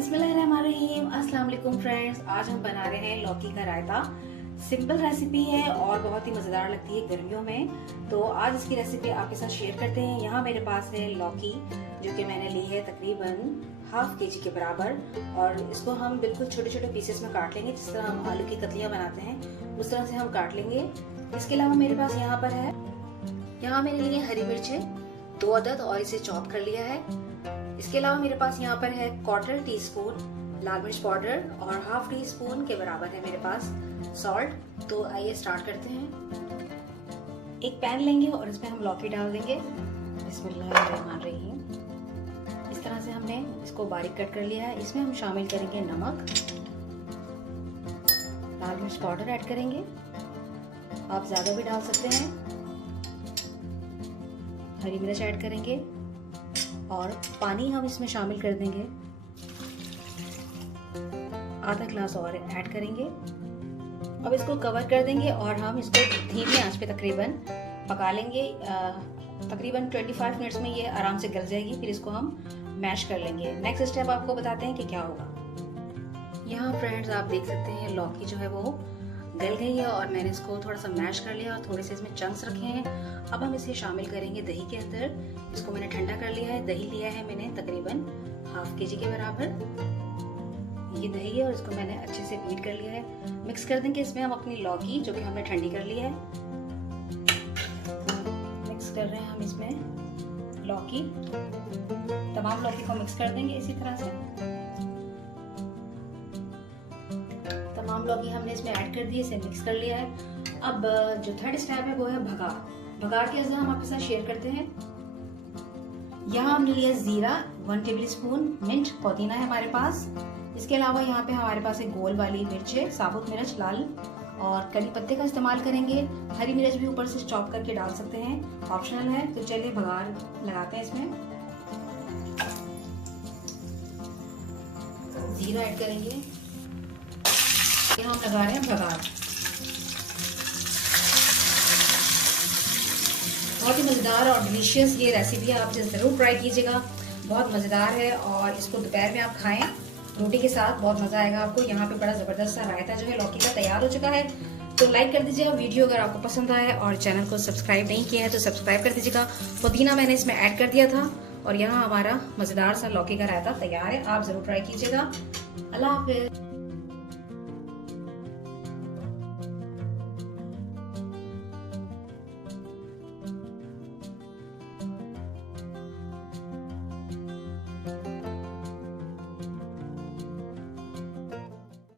बिस्मिल्लाहिर्रहमानिर्रहीम। अस्सलाम वालेकुम फ्रेंड्स, आज हम बना रहे हैं लौकी का रायता। सिंपल रेसिपी है और बहुत ही मज़ेदार लगती है गर्मियों में। तो आज इसकी रेसिपी आपके साथ शेयर करते हैं। यहाँ मेरे पास है लौकी, जो कि मैंने ली है तकरीबन ½ kg के बराबर, और इसको हम बिल्कुल छोटे छोटे पीसेस में काट लेंगे, जिस तरह हम आलू की कतलियाँ बनाते हैं उस तरह से हम काट लेंगे। इसके अलावा मेरे पास यहाँ पर है, यहाँ मैंने लिए हरी मिर्चें 2 अदद और इसे चॉप कर लिया है। इसके अलावा मेरे पास यहाँ पर है 1/4 टीस्पून लाल मिर्च पाउडर और ½ टीस्पून के बराबर है मेरे पास सॉल्ट। तो आइए स्टार्ट करते हैं। एक पैन लेंगे और इसमें हम लौकी डाल देंगे। बिस्मिल्लाहिर्रहमानिर्रहीम। इस तरह से हमने इसको बारीक कट कर लिया है। इसमें हम शामिल करेंगे नमक, लाल मिर्च पाउडर ऐड करेंगे, आप ज्यादा भी डाल सकते हैं, हरी मिर्च ऐड करेंगे और पानी हम इसमें शामिल कर देंगे, ½ गिलास और ऐड करेंगे। अब इसको कवर कर देंगे और हम इसको धीमी आंच पे तकरीबन पका लेंगे। तकरीबन 25 मिनट्स में ये आराम से गल जाएगी। फिर इसको हम मैश कर लेंगे। नेक्स्ट स्टेप आपको बताते हैं कि क्या होगा। यहाँ फ्रेंड्स आप देख सकते हैं लौकी जो है वो गल गई है और मैंने इसको थोड़ा सा मैश कर लिया और थोड़े से इसमें चंक्स रखे हैं। अब हम इसे शामिल करेंगे दही के अंदर। इसको मैंने ठंडा कर लिया है। दही लिया है मैंने तकरीबन ½ kg के बराबर। ये दही है और इसको मैंने अच्छे से बीट कर लिया है। मिक्स कर देंगे इसमें हम अपनी लौकी, जो कि हमने ठंडी कर ली है। मिक्स कर रहे हैं हम इसमें लौकी, तमाम लौकी को मिक्स कर देंगे इसी तरह से। तमाम लौकी हमने इसमें ऐड कर दी, इसे मिक्स कर लिया है। अब जो थर्ड स्टेप है वो है भगार। भगार के अज़ा हम आपके साथ शेयर करते हैं। यहाँ हमने लिया जीरा 1 टेबलस्पून, मिंट, पुदीना है हमारे पास। इसके अलावा यहाँ पे हमारे पास एक गोल वाली मिर्च है, साबुत मिर्च लाल, और करी पत्ते का इस्तेमाल करेंगे। हरी मिर्च भी ऊपर से चॉप करके डाल सकते हैं, ऑप्शनल है। तो चलिए भगार लगाते हैं इसमें। जीरा ऐड करेंगे, हम लगा रहे हैं भगार। बहुत ही मज़ेदार और डिलीशियस ये रेसिपी है, आप ज़रूर ट्राई कीजिएगा। बहुत मज़ेदार है और इसको दोपहर में आप खाएं रोटी के साथ, बहुत मज़ा आएगा आपको। यहाँ पे बड़ा ज़बरदस्त सा रायता जो है लौकी का तैयार हो चुका है। तो लाइक कर दीजिएगा वीडियो अगर आपको पसंद आया, और चैनल को सब्सक्राइब नहीं किया है तो सब्सक्राइब कर दीजिएगा। पुदीना मैंने इसमें ऐड कर दिया था और यहाँ हमारा मज़ेदार सा लौकी का रायता तैयार है। आप ज़रूर ट्राई कीजिएगा। अल्लाह हाफ़िज़।